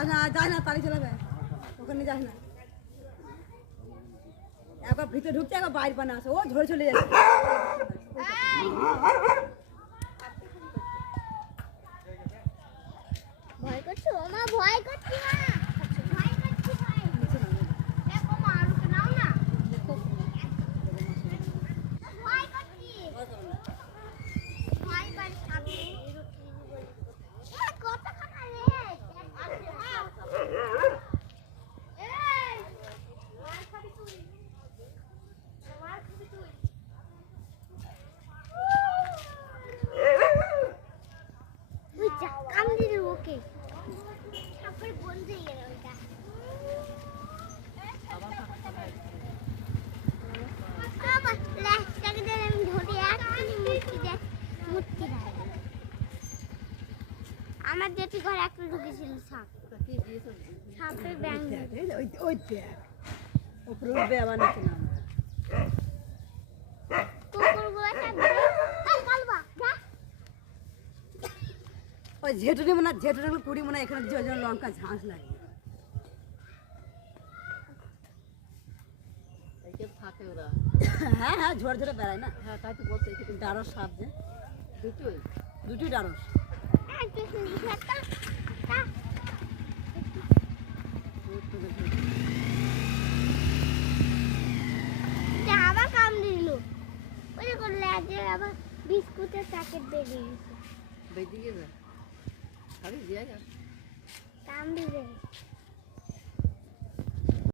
যাস না তাড়ি চলে যায় ওখানে যাস না একবার ভিতরে ঢুকছে একবার বাইরে পানা আসে ও ঝরে চলে যাচ্ছে ভয় করছো মা ভয় করছি না ভয় করছি ভাই দেখো মা আলুকে নাও না ভয় করছি ভয় পাই সামনে কত খানা রে এই মার খাবি তুই মার খাবি তুই ওই যা কামড়ে দেব ওকে তারপরে বন্ধ হয়ে গেল ওইটা আবার ল্যাসটাকে দিয়ে আমি ধরে একটুখানি মুটকি দেয় আমার যেটি ঘরে একটা ঢুকেছিল সাপ সাপের ব্যাং ওই দেখ ওপরে উঠবে আবার নিচে নামবে কুকুরগুলো থাকবে কালবা যা ওই ঝেটুনি মনে ঝেটুনি কুড়ি মনে এখানে যে লঙ্কা ঝাঁস লাগে থাকে ওরা হ্যাঁ হ্যাঁ ঝরে ঝরে বেড়ায় না হ্যাঁ তাই তো বলছে ডারস সাপ যে দুটি ডারস একটু নিচেটা তা আবার কামড়ে দিল ওই করলে আজ আবার বিস্কুটের প্যাকেট বেরিয়ে গেছে বেরিয়ে যায় খালি দিয়ে কামড়ে দেবে